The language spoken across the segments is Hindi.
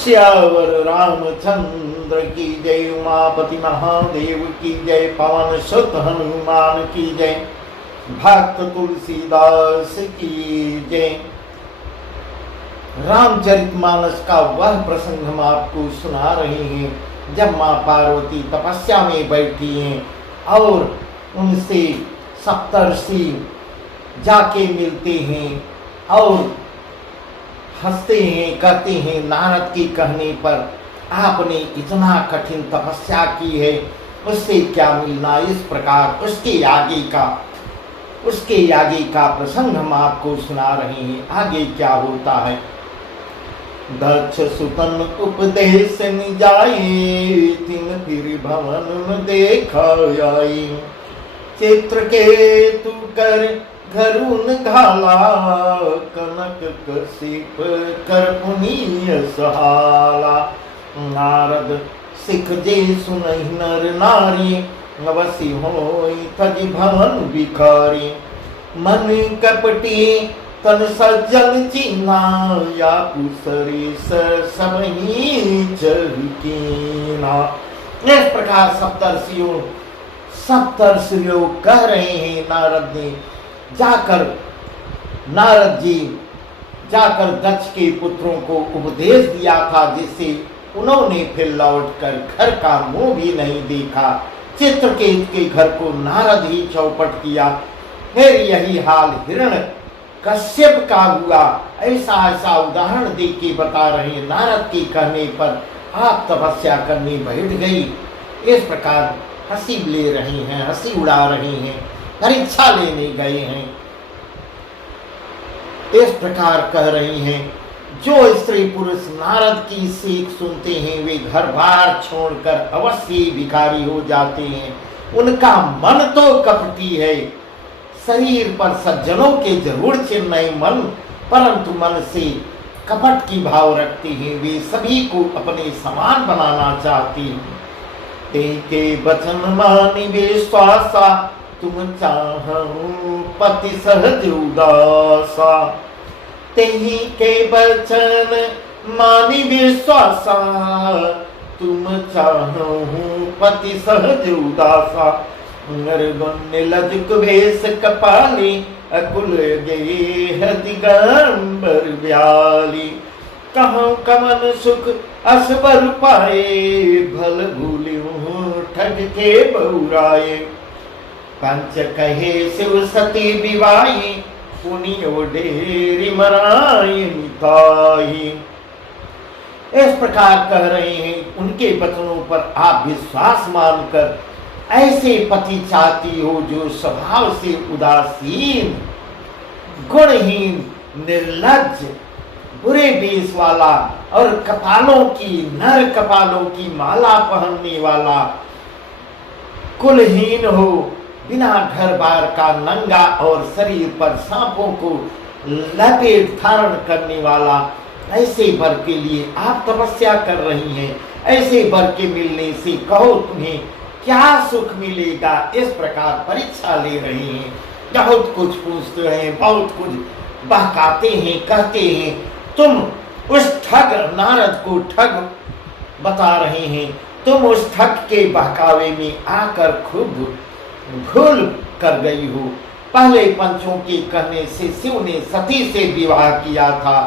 श्यावर रामचंद्र की जय, उमापति महादेव की जय, पवन सुत हनुमान की जय, भक्त तुलसीदास की जय। रामचरितमानस का वह प्रसंग हम आपको सुना रहे हैं जब माँ पार्वती तपस्या में बैठी हैं और उनसे सप्तर्षि जाके मिलते हैं और हंसते हैं, कहते हैं नारद के कहने पर आपने इतना कठिन तपस्या की है, उससे क्या मिलना। इस प्रकार उसके आगे का प्रसंग हम आपको सुना रहे हैं। आगे क्या होता है। दक्ष सुतन उपदेश निजाए, तिन फिर भवन देखा आई, चित्रकेतु कर घरुन घाला, कनक कशिप कर पुनीय सहाला। नारद सिख जे सुनहि नर नारी, अवसि होई तज भवन भिखारी। मन कपटी तन सज्जन चीना, या पुसरी सबही चहकीना। इस प्रकार सप्तर्षियों कह रहे हैं नारद जी जाकर दक्ष के पुत्रों को उपदेश दिया था, जिससे उन्होंने फिर लौटकर घर का मुंह भी नहीं देखा। चित्रकेत के घर को नारद ही चौपट किया। फिर यही हाल हिरण्य कश्यप का हुआ। ऐसा उदाहरण दे के बता रहे हैं। नारद के कहने पर आप तपस्या करने बैठ गई। इस प्रकार हंसी ले रहे हैं, हंसी उड़ा रहे हैं, परीक्षा लेने गए हैं। इस प्रकार कह रही हैं। जो स्त्री पुरुष नारद की सीख सुनते हैं वे घर बार छोड़कर अवश्य भिखारी हो जाते हैं। उनका मन तो कपटी है, शरीर पर सज्जनों के जरूर चिन्ह नहीं मन, परंतु मन से कपट की भाव रखते हैं। वे सभी को अपने समान बनाना चाहती हैं। ते के वचन मानि विश्वासा, तुम चाहूं पति सहज उदासा। तेहि के वचन मानि विश्वासा, तुम चाहूं पति सहज उदासा। नरगुण लज कुबेश कपाली, अकुल गेह दिगंबर ब्याली। कहूँ कमन सुख असबर पाए, भल भूलियूं ठग के बहुराए। पंच कहे शिव सती विवाही, पुनियो डेरी मराई मिताई। इस प्रकार कह रहे हैं। उनके वचनों पर आप विश्वास मानकर ऐसे पति चाहती हो जो स्वभाव से उदासीन, गुणहीन, निर्लज्ज, बुरे बेस वाला और नर कपालों की माला पहनने वाला, कुलहीन हो, बिना घर बार का नंगा और शरीर पर सांपों को लपेट धारण करने वाला, ऐसे वर के लिए आप तपस्या कर रही हैं। ऐसे वर के मिलने से कहो तुम्हें क्या सुख मिलेगा। इस प्रकार परीक्षा ले रही हैं। बहुत कुछ पूछते हैं, बहुत कुछ बहकाते हैं, कहते हैं। तुम उस ठग नारद को ठग बता रहे हैं। तुम उस ठग के बहकावे में आकर खूब भूल कर गई हो। पहले पंचों के कहने से शिव ने सती से विवाह किया था,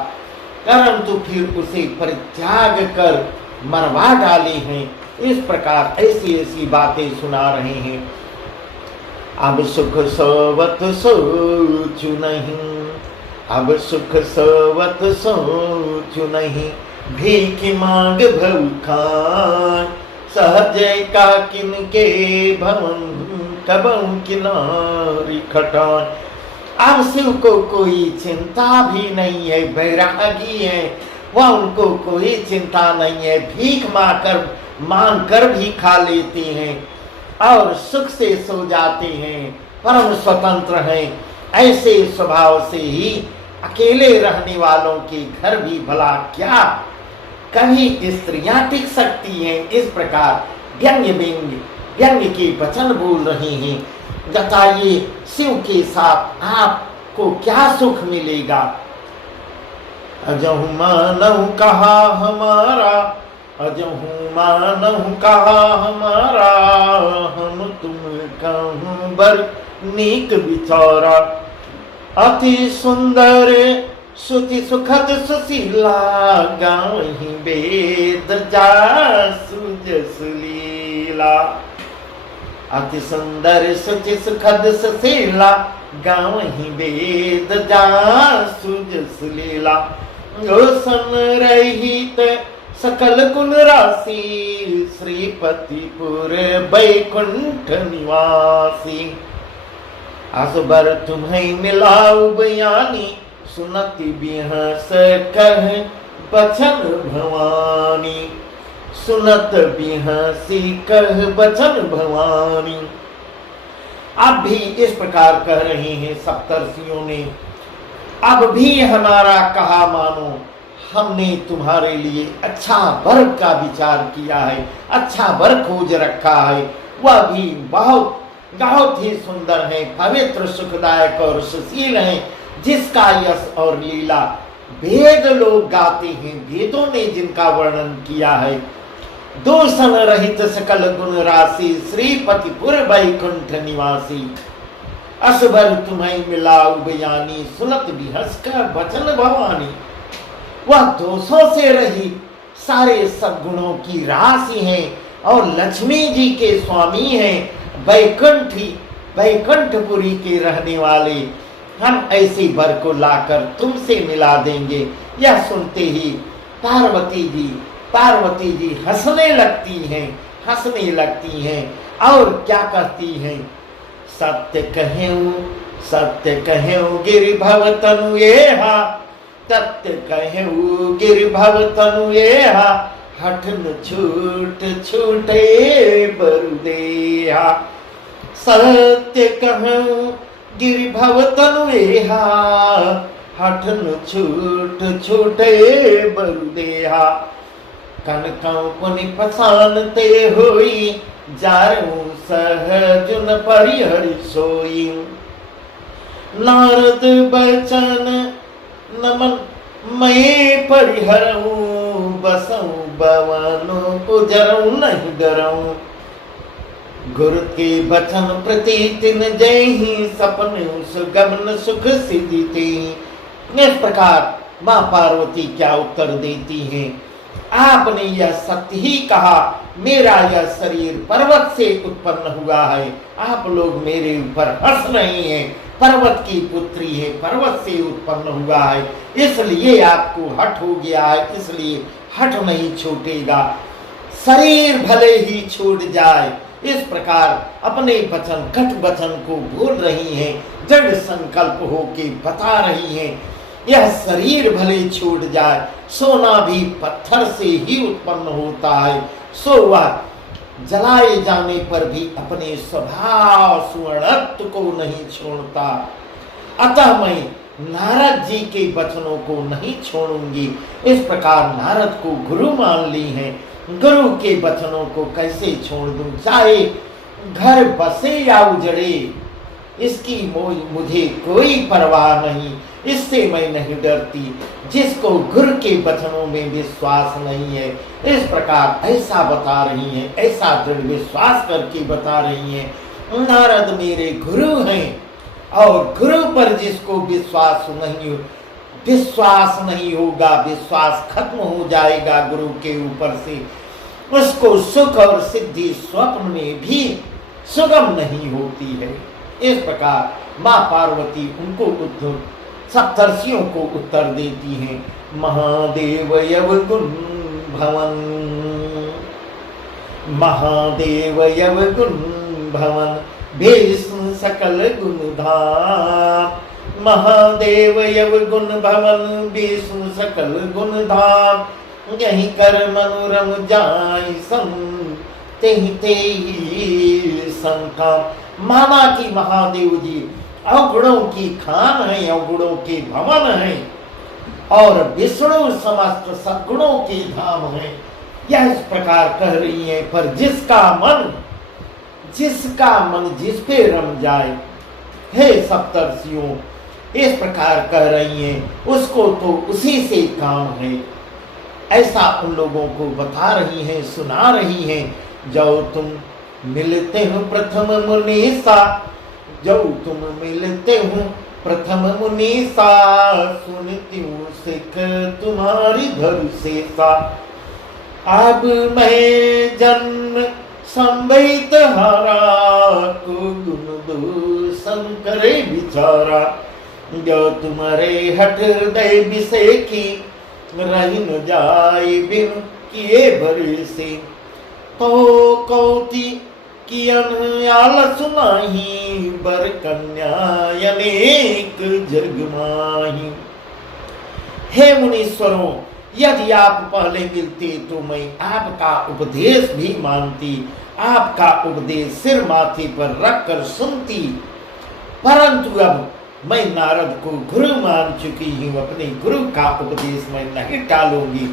परंतु फिर उसे परित्याग कर मरवा डाली हैं। इस प्रकार ऐसी बातें सुना रहे हैं। अब सुख सोवत सोचु नहीं, अब सुख सोवत सोचु नहीं, भीख मांग भूखान। सहज का किनके भवन, कबहु किनारी खटान। अब शिव को कोई चिंता भी नहीं है, बैरागी है, वह उनको कोई चिंता नहीं है। भीख मांग कर भी खा लेते हैं और सुख से सो जाते हैं, परम स्वतंत्र हैं। ऐसे स्वभाव से ही अकेले रहने वालों के घर भी भला क्या कभी स्त्रियां टिक सकती हैं। इस प्रकार व्यंग्य के वचन बोल रहे हैं। बताइए शिव के साथ आपको क्या सुख मिलेगा। अजहु मानव कहा हमारा, अजहू मानहु कहा हमारा, हम तुम कहूँ बर नीक बिचारा। अति सुंदर सुति सुखद सुशीला, गावहि वेद जासु जस लीला। अति सुंदर सुचि सुखद सुशीला, गावहि वेद जासु जस लीला। गोसन रहित सकल गुण राशि, श्रीपतिपुर बैकुंठ निवासी। असबर तुम्हें मिलाऊ बयानी, सुनति बिहस कह बचन भवानी। सुनत बिहसी कह बचन भवानी। अब भी इस प्रकार कह रहे हैं सप्तर्षियों ने, अब भी हमारा कहा मानो, हमने तुम्हारे लिए अच्छा वर का विचार किया है, अच्छा वर खोज रखा है, वह भी बहुत बहुत ही सुंदर है, पवित्र सुखदायक और सुशील है, जिसका यश और लीला वेद लोग गाते हैं, वेदों ने जिनका वर्णन किया है। दोषण रहित सकल गुण राशि, श्रीपतिपुर वैकुंठ निवासी। असबर तुम्हें मिलाऊ बयानी, सुनत बिहस का वचन भवानी। वह दोषों से रहित सारे सद्गुणों की राशि हैं और लक्ष्मी जी के स्वामी हैं, वैकुंठी वैकुंठपुरी के रहने वाले। हम ऐसे वर को लाकर तुमसे मिला देंगे। यह सुनते ही पार्वती जी हंसने लगती हैं और क्या कहती हैं, सत्य कहूँ गिरि भव तनु एहा, सत्य कहूँ गिरि भव तनु एहा, हठन छूट छूटे बरुदेहा। सत्य कहूँ गिरि भव तनु एहा, हठन छूट छूटे बरुदेहा। कनकौ पुनि पसानते होई, जारूं सहजुन परिहरि सोई। नारद बचन नमन मैं परिहरऊं, बसऊं बवनु उजरऊं नहीं डरऊं। गुरु के बचन प्रति तिन जय ही, सपने सुगमन सुख सिद्धि ते। इस प्रकार माँ पार्वती क्या उत्तर देती हैं, आपने यह सत्य ही कहा, मेरा यह शरीर पर्वत से उत्पन्न हुआ है। आप लोग मेरे ऊपर हंस रहे हैं, पर्वत की पुत्री है, पर्वत से उत्पन्न हुआ है, इसलिए आपको हठ हो गया है, इसलिए हठ नहीं छूटेगा, शरीर भले ही छूट जाए। इस प्रकार अपने वचन कट वचन को बोल रही हैं, जड़ संकल्प होके बता रही हैं, यह शरीर भले छूट जाए, सोना भी पत्थर से ही उत्पन्न होता है, सो वह जलाए जाने पर भी अपने स्वभाव सुवर्णत्व को नहीं छोड़ता। अतः मैं नारद जी के वचनों को नहीं छोड़ूंगी। इस प्रकार नारद को गुरु मान ली है, गुरु के वचनों को कैसे छोड़ दूं, चाहे घर बसे या उजड़े, इसकी मुझे कोई परवाह नहीं, इससे मैं नहीं डरती। जिसको गुरु के वचनों में विश्वास नहीं है, इस प्रकार ऐसा बता रही हैं, ऐसा दृढ़ विश्वास करके बता रही हैं, नारद मेरे गुरु हैं और गुरु पर जिसको विश्वास नहीं होगा, विश्वास खत्म हो जाएगा गुरु के ऊपर से, उसको सुख और सिद्धि स्वप्न में भी सुगम नहीं होती है। इस प्रकार माँ पार्वती उनको सप्तर्षियों को उत्तर देती हैं। महादेव यवगुण भवन, महादेव यवगुण भवन, विष्णु सकल गुण धाम। महादेव यवगुण भवन, विष्णु सकल गुण धाम। यही कर मनोरम जाय सम, तेहि तेहि संकाम। माना कि महादेव जी अवगुणों की खान है, अवगुणों के भवन है और विष्णु समस्त सद्गुणों के धाम है। यह इस प्रकार कह रही है, पर जिसका मन जिस पे रम जाए, हे सप्तर्षियों, इस प्रकार कह रही हैं, उसको तो उसी से काम है। ऐसा उन लोगों को बता रही हैं, सुना रही हैं। जो तुम मिलते हो प्रथम मुनीसा, जो तुम मिलते हो प्रथम मुनीसा, सुनती हूँ सिख तुम्हारी धर से सा। अब मैं जन्म संबित हारा, को गुण दूषण करे बिचारा। जो तुम्हारे हठ हृदय विषय की, रही न जाए बिन किए भरे से। तो कौती की अनयाल सुनाही, बर कन्या अनेक जग माही। हे मुनीश्वरों, यदि आप पहले मिलते तो मैं आपका उपदेश भी मानती, आपका उपदेश सिर माथे पर रखकर सुनती। परंतु अब मैं नारद को गुरु मान चुकी हूँ, अपने गुरु का उपदेश मैं नहीं टालूंगी।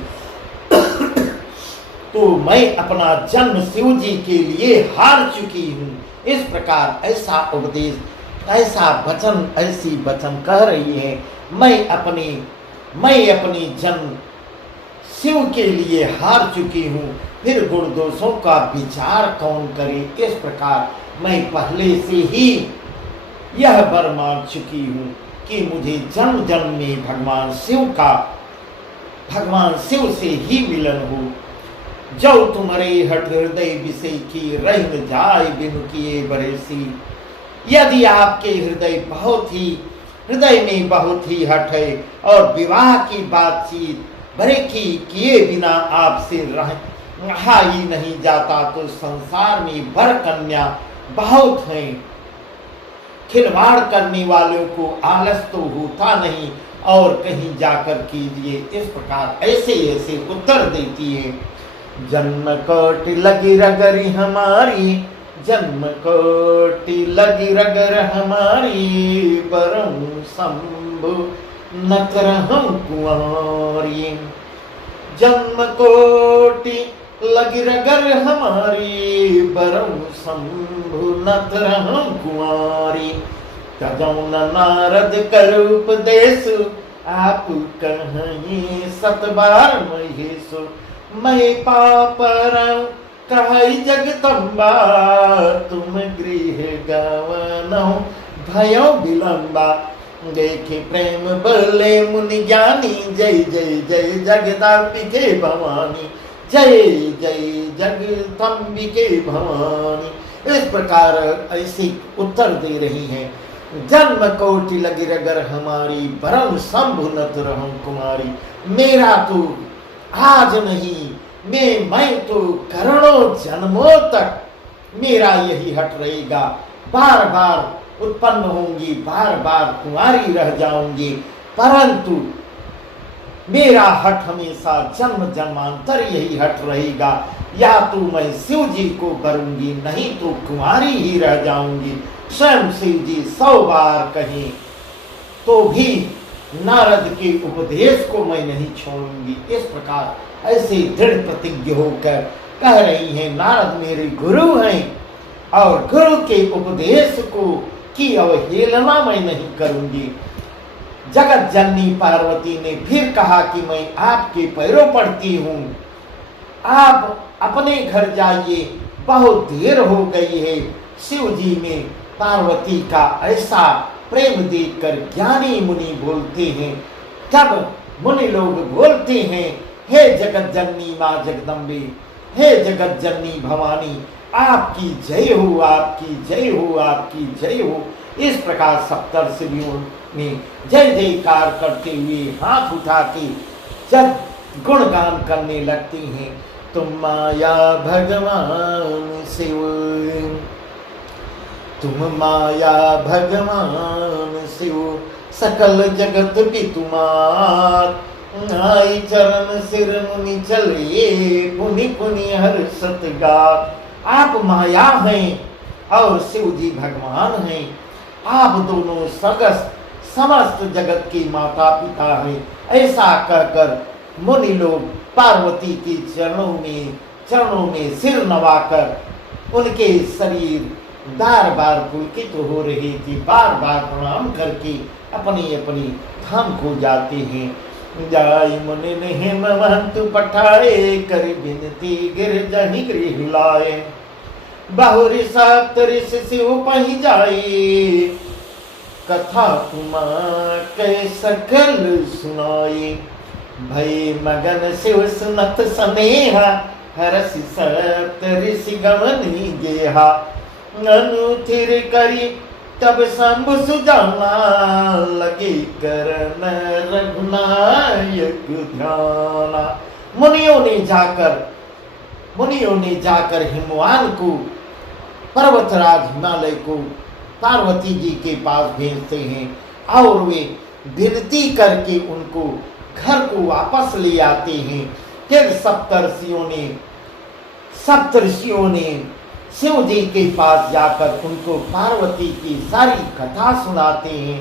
तो मैं अपना जन्म शिव जी के लिए हार चुकी हूँ। इस प्रकार ऐसा उपदेश, ऐसा वचन, ऐसी वचन कह रही है। मैं अपनी जन्म शिव के लिए हार चुकी हूँ, फिर गुण दोषों का विचार कौन करे। इस प्रकार मैं पहले से ही यह वर मान चुकी हूँ कि मुझे जन्म जन्म में भगवान शिव से ही मिलन हो। जो तुम्हारे हठ हृदय विषय की, रह न जाए बिनु किए बरेसी। यदि आपके हृदय में बहुत ही हठ है और विवाह की बातचीत भरे की किए बिना आपसे रहा ही नहीं जाता, तो संसार में वर कन्या बहुत हैं। खिलवाड़ करने वालों को आलस तो होता नहीं, और कहीं जाकर कीजिए। इस प्रकार ऐसे ऐसे उत्तर देती है। जन्म कोटि लगी रगरी हमारी, जन्म कोटि लगी रगर हमारी, बरम शंभु न करहूं कुंवारी। जन्म कोटि लगी रगर हमारी, बरम शंभु न करहूं कुंवारी। तजौ न नारद कर उपदेश, आप कहीं सतबार महेश। मैं पापरं कहै जगदम्बा, तुम गृह गवनौ भयो विलंबा। देखे प्रेम बले मुनि ज्ञानी, जय जय जय जगदम्बिके भवानी, जय जय जगदम्बिके भवानी। इस प्रकार ऐसे उत्तर दे रही हैं। जन्म कोटि लगी रगर हमारी, बरम शंभु न रहूं कुमारी। मेरा तो आज नहीं, मैं तो करोड़ों जन्मों तक मेरा यही हट रहेगा। बार बार उत्पन्न होंगी, बार बार कुंवारी रह जाऊंगी, परंतु मेरा हट हमेशा जन्म जन्मांतर यही हट रहेगा। या तो मैं शिव जी को करूंगी, नहीं तो कुंवारी ही रह जाऊंगी। स्वयं शिव जी 100 बार कहें तो भी नारद के उपदेश को मैं नहीं छोड़ूंगी। इस प्रकार ऐसे दृढ़ प्रतिज्ञ होकर कह रही हैं, नारद मेरे गुरु हैं और गुरु के उपदेश की अवहेलना मैं नहीं करूंगी। जगत जननी पार्वती ने फिर कहा कि मैं आपके पैरों पड़ती हूँ, आप अपने घर जाइए, बहुत देर हो गई है। शिव जी में पार्वती का ऐसा प्रेम देखकर ज्ञानी मुनि बोलते हैं। तब मुनि लोग बोलते हैं, हे जगत जननी माँ जगदम्बे, हे जगत जननी भवानी, आपकी जय हो, आपकी जय हो, आपकी जय हो। इस प्रकार सप्तर्षियों में जय जयकार करते हुए हाथ उठा के जब गुणगान करने लगती हैं। तुम माया भगवान शिव, तुम माया भगवान शिव, सकल जगत भी तुम्हार। आई चरण सिर मुनि चले, पुनि पुनि हर सतगात। आप माया हैं और शिव जी भगवान हैं। आप दोनों समस्त जगत की माता पिता हैं। ऐसा कहकर मुनि लोग पार्वती के चरणों में सिर नवाकर उनके शरीर बार बार पुलकित हो रही थी, बार बार प्रणाम करके अपनी अपनी धाम को जाते हैं। जाई मुनि हिमवंत पठाए, कर बिनती गिर जहि गृह लाए। बहुरी सप्त ऋषि शिव पहि जाई, कथा तुमा कै सकल सुनाई। भई मगन शिव सुनत स्नेहा, हरसि सप्त ऋषि गमनी गेहा। अनुथिर करी तब शंभु सुजाना, लगे करन रघुनायक ध्याना। मुनियों ने जाकर हिमवान को, पर्वतराज हिमालय को पार्वती जी के पास भेजते हैं और वे विनती करके उनको घर को वापस ले आते हैं। फिर सप्तर्षियों ने शिव जी के पास जाकर उनको पार्वती की सारी कथा सुनाते हैं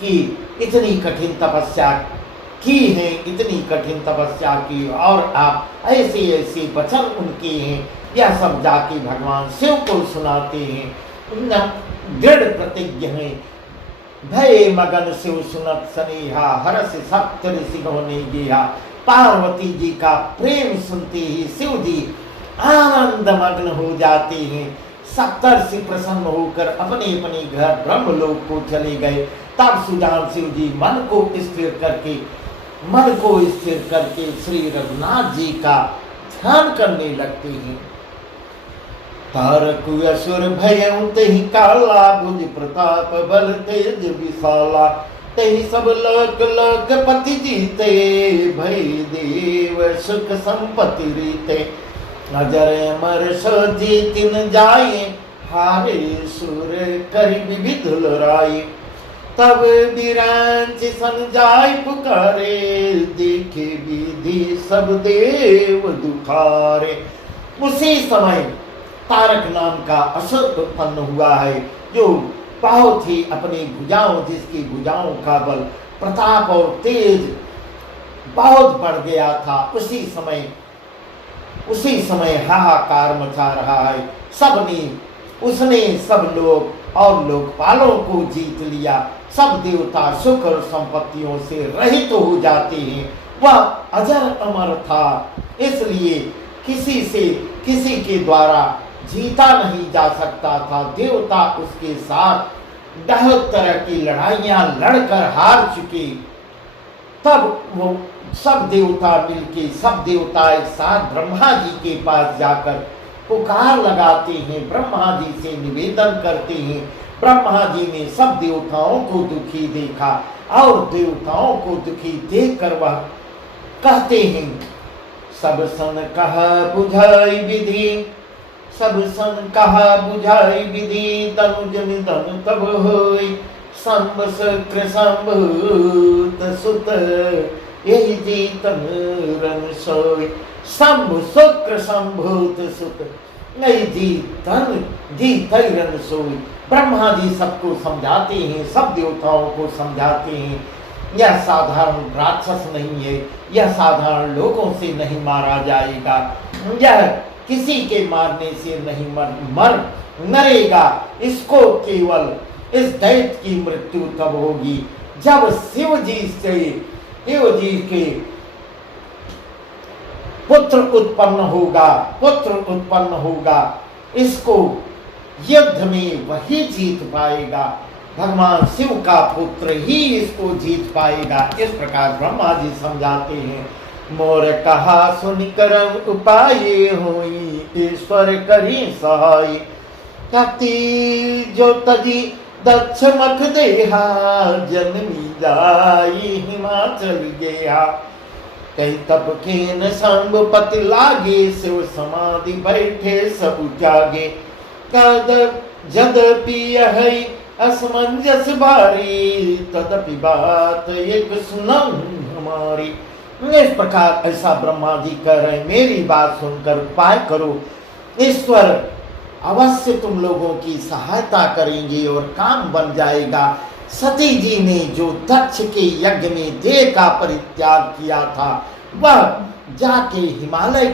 कि इतनी कठिन तपस्या की है, इतनी कठिन तपस्या की और आप ऐसे ऐसे वचन उनके हैं। यह सब जाके भगवान शिव को सुनाते हैं। दृढ़ प्रतिज्ञ हैं। भय मगन शिव सुनत स्नेहा, हरस सप्त ऋषि गहने गेहा। पार्वती जी का प्रेम सुनते ही शिव जी आनंद मग्न हो जाते हैं। सप्तर्षि प्रसन्न होकर अपने अपने घर ब्रह्मलोक को चले गए। तब सुजान शिव जी मन को स्थिर करके श्री रघुनाथ जी का ध्यान करने लगते हैं। तारक असुर भयं तेहि काला, भुज प्रताप बल तेज विशाला। तेहि सब लोक लोक पति जीते, भय देव सुख संपत्ति रीते। अजर अमर सो जीतिन जाए, हारे सुर करि विविध लड़ाई। तब बिरांच सन जाय पुकारे, देखे विधि सब देव दुखारे। उसी समय तारक नाम का असुर उत्पन्न हुआ है, जो बहुत ही अपनी भुजाओं, जिसकी भुजाओं का बल प्रताप और तेज बहुत बढ़ गया था। उसी समय हाहाकार मचा रहा है। उसने सब लोग और लोकपालों को जीत लिया। सब देवता सुख और संपत्तियों से रहित हो जाते हैं। वह अजर अमर था, इसलिए किसी के द्वारा जीता नहीं जा सकता था। देवता उसके साथ बहुत तरह की लड़ाइयां लड़कर हार चुके। तब वो सब देवता एक साथ ब्रह्मा जी के पास जाकर पुकार लगाते हैं, ब्रह्मा जी से निवेदन करते हैं। ब्रह्मा जी ने सब देवताओं को दुखी देखा और देवताओं को दुखी देखकर वह कहते हैं, सब सन कहा बुझाई विधि, तनुज निधन तब होई। शंभ शुक्र शंभूत सुत, यही जीतन रन सोई। शंभ शुक्र शंभूत सुत, यही जीतन रन सोई। ब्रह्मा जी सबको समझाते हैं, सब देवताओं को समझाते हैं, यह साधारण राक्षस नहीं है, यह साधारण लोगों से नहीं मारा जाएगा, यह किसी के मारने से नहीं मरेगा। इसको केवल इस दैत्य की मृत्यु तब होगी जब शिव जी के पुत्र उत्पन्न होगा। इसको युद्ध में वही जीत पाएगा, भगवान शिव का पुत्र ही इसको जीत पाएगा। इस प्रकार ब्रह्मा जी समझाते हैं। मोर कहा सुनकर उपाय होई, ईश्वर करी सहाय। जो तजी दक्ष मख देहा, जन्मी जाई हिमाचल गया। कई तप खेन शंभुपति लागे, शिव समाधि बैठे सब जागे। जदपि यह असमंजस भारी, तदपि बात एक सुनम हमारी। इस प्रकार ऐसा ब्रह्मा जी कह रहे, मेरी बात सुनकर उपाय करो, ईश्वर अवश्य तुम लोगों की सहायता करेंगे और काम बन जाएगा। सती जी ने जो दक्ष के यज्ञ में देह का परित्याग किया था, वह जाके हिमालय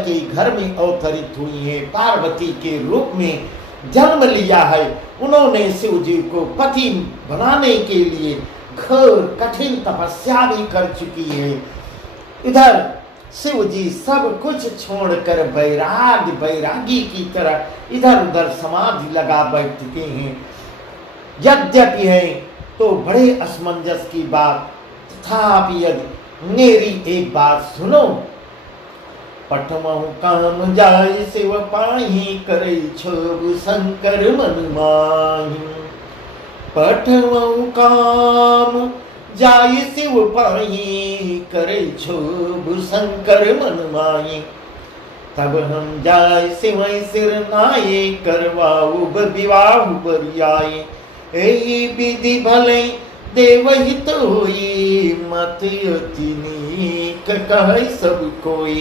के घर में अवतरित हुई है, पार्वती के रूप में जन्म लिया है। उन्होंने शिव जी को पति बनाने के लिए घोर कठिन तपस्या भी कर चुकी है। इधर शिव जी सब कुछ छोड़कर बैरागी की तरह इधर उधर समाधि लगा बैठ चुके हैं। यद्यपि है तो बड़े असमंजस की बात, तथापि यदि मेरी एक बात सुनो। पठमहु काम जाय शिव पाही, करे छोब शंकर मन माही। पठमहु काम जाय शिव पाही, करे छोब शंकर मन माही। तब हम जाय शिव सिर नाये, करवाऊ विवाह बरियाए। एही विधि भले देवहित होई, मत अति नीक कहै सब कोई।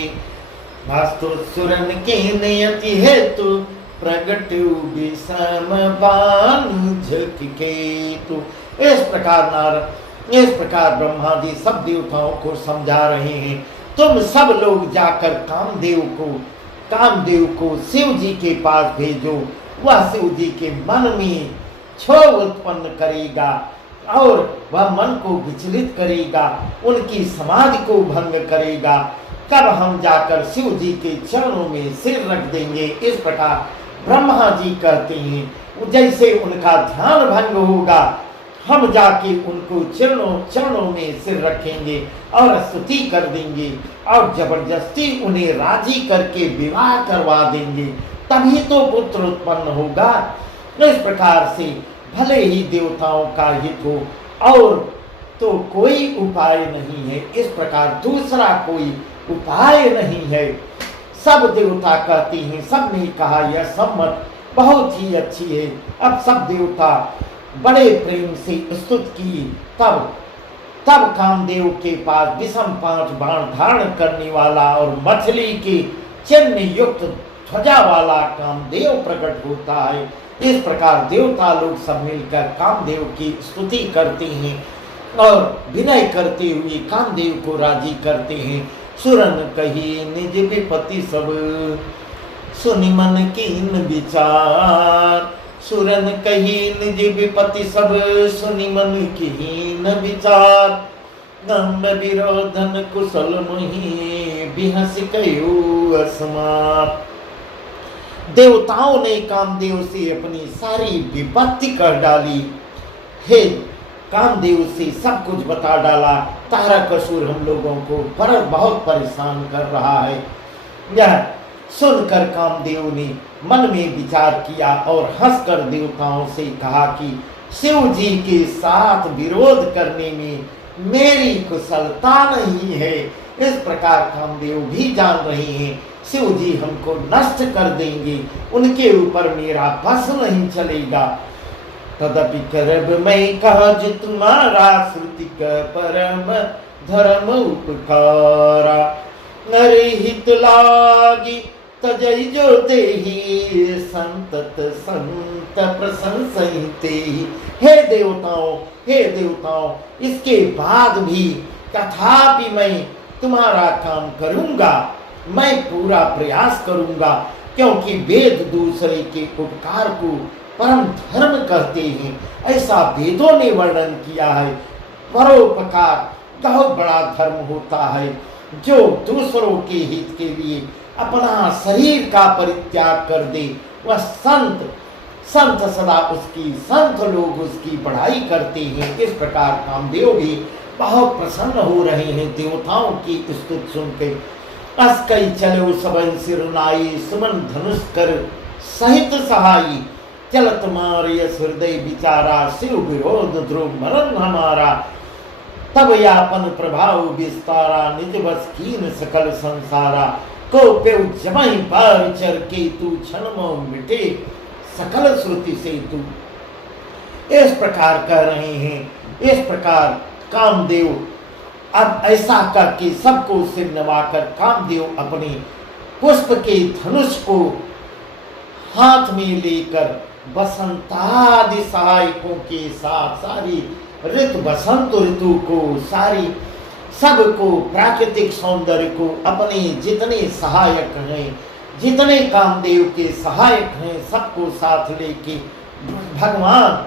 वास्तु सुरन के नियति हेतु, प्रगट विषम बानु झकेतु। इस प्रकार नारद, इस प्रकार ब्रह्मादि सब देवताओं को समझा रहे हैं। तुम सब लोग जाकर कामदेव को शिव जी के पास भेजो। वह शिव जी के मन में क्षोभ उत्पन्न करेगा और वह मन को विचलित करेगा, उनकी समाधि को भंग करेगा। तब हम जाकर शिव जी के चरणों में सिर रख देंगे। इस प्रकार ब्रह्मा जी कहते हैं। जैसे उनका ध्यान भंग होगा, हम जाके उनको चरणों में सिर रखेंगे और स्तुति कर देंगे और जबरदस्ती उन्हें राजी करके विवाह करवा देंगे, तभी तो पुत्र उत्पन्न होगा। इस प्रकार से भले ही देवताओं का हित हो और तो कोई उपाय नहीं है। इस प्रकार दूसरा कोई उपाय नहीं है। सब देवता कहते हैं, सब ने कहा यह सम्मत बहुत ही अच्छी है। अब सब देवता बड़े प्रेम से स्तुति की। तब कामदेव के पास विषम 5 बाण धारण करने वाला और मछली के चिन्ह युक्त ध्वजा वाला कामदेव प्रकट होता है। इस प्रकार देवता लोग सब मिलकर कामदेव की स्तुति करते हैं और विनय करते हुए कामदेव को राजी करते हैं। सुरन कही निज विपत्ति सब, सुनि मन कीन विचार। सुरन कही निज विपत्ति सब, सुनि मन कीन विचार। गंड विरोधन कुशल मोहि, बिहस कयो अस्मात्। देवताओं ने कामदेव से अपनी सारी विपत्ति कर डाली। हे कामदेव से सब कुछ बता डाला। तारा कसूर हम लोगों को बहुत परेशान कर रहा है। यह सुनकर कामदेव ने मन में विचार किया और हंसकर देवताओं से कहा कि शिव जी के साथ विरोध करने में मेरी कुशलता नहीं है। इस प्रकार कामदेव भी जान रहे हैं शिव जी हमको नष्ट कर देंगे, उनके ऊपर मेरा बस नहीं चलेगा। तदपि करब मैं काज तुम्हारा, श्रुति का परम धर्म उपकारा। नर हित लागी तजई जो देही, संतत संत प्रशंसते। हे देवताओं, इसके बाद भी तथापि मैं तुम्हारा काम करूंगा, मैं पूरा प्रयास करूंगा, क्योंकि वेद दूसरे के उपकार को परम धर्म कहते हैं। ऐसा वेदों ने वर्णन किया है। परोपकार बहुत बड़ा धर्म होता है। जो दूसरों के हित के लिए अपना शरीर का परित्याग कर दे, वह संत सदा संत लोग उसकी बढ़ाई करते हैं। इस प्रकार कामदेव भी बहुत प्रसन्न हो रहे हैं देवताओं की स्तुति सुनकर। अस कई चलो सबन सिरनाई, सुमन धनुष कर सहित सहाई। चलत मारे हृदय विचारा, शिव विरोध ध्रुव मरण हमारा। तब यापन प्रभाव विस्तारा, निज बस कीन सकल संसारा। को पेउ जमहि पार चर के तू, क्षण मिटे सकल श्रुति से तू। इस प्रकार कह रहे हैं। इस प्रकार कामदेव अब ऐसा करके सबको सिर नवाकर कामदेव अपने पुष्प के धनुष को हाथ में लेकर बसंतादि सहायकों के साथ सारी ऋतु बसंत ऋतु को सारी सबको प्राकृतिक सौंदर्य को अपने जितने सहायक हैं, जितने कामदेव के सहायक हैं, सबको साथ लेके भगवान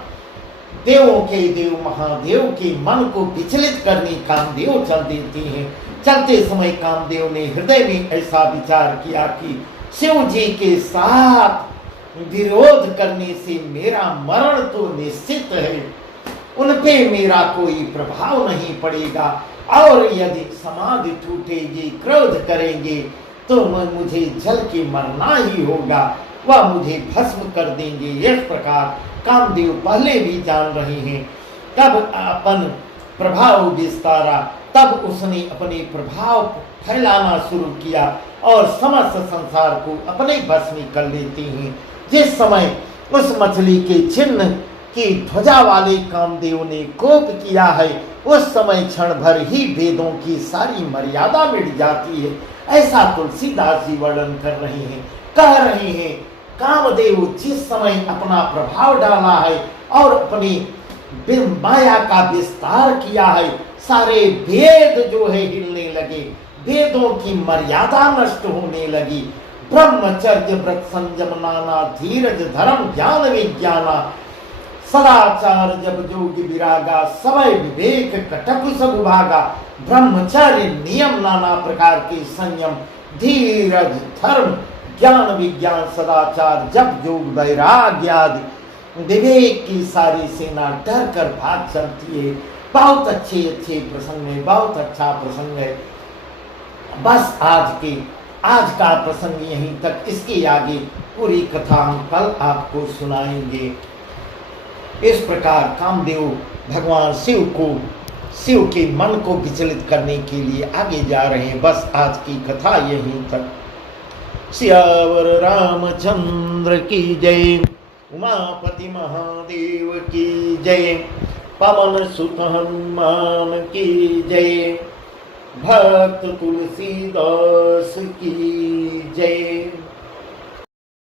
देवों के देव महादेव के मन को विचलित करने कामदेव चल देते हैं। चलते समय कामदेव ने हृदय में ऐसा विचार किया कि शिव जी के साथ विरोध करने से मेरा मरण तो निश्चित है, उन पे मेरा कोई प्रभाव नहीं पड़ेगा, और यदि समाधि टूटेगी, क्रोध करेंगे तो मुझे जल के मरना ही होगा, वह मुझे भस्म कर देंगे। इस प्रकार कामदेव पहले भी जान रहे हैं। तब अपन प्रभाव विस्तारा, तब उसने अपने प्रभाव फैलाना शुरू किया और समस्त संसार को अपने बस में कर लेते हैं। जिस समय उस मछली के चिन्ह की ध्वजा वाले कामदेव ने कोप किया है, उस समय क्षण भर ही वेदों की सारी मर्यादा मिट जाती है। ऐसा तुलसीदास जी वर्णन कर रहे हैं, कह रहे हैं कामदेव जिस समय अपना प्रभाव डाला है और अपनी माया का विस्तार किया है, सारे वेद जो है हिलने लगे, वेदों की मर्यादा नष्ट होने लगी। ब्रह्मचर्य व्रत संयम नाना धीरज धर्म ज्ञान विज्ञाना, सदाचार जब जोग विरागा, समय विवेक कटक सब भागा। ब्रह्मचर्य नियम नाना प्रकार के संयम, धीरज धर्म ज्ञान विज्ञान सदाचार जब जोग वैराग्य आदि विवेक की सारी सेना डर कर भाग चलती है। बहुत अच्छे अच्छे प्रसंग है, बहुत अच्छा प्रसंग है। बस आज का प्रसंग यहीं तक, इसके आगे पूरी कथा हम कल आपको सुनाएंगे। इस प्रकार कामदेव भगवान शिव के मन को विचलित करने के लिए आगे जा रहे हैं। बस आज की कथा यहीं तक। सियावर रामचंद्र की जय, उमापति महादेव की जय, पवन सुत हनुमान की जय, भक्त तुलसीदास की जय।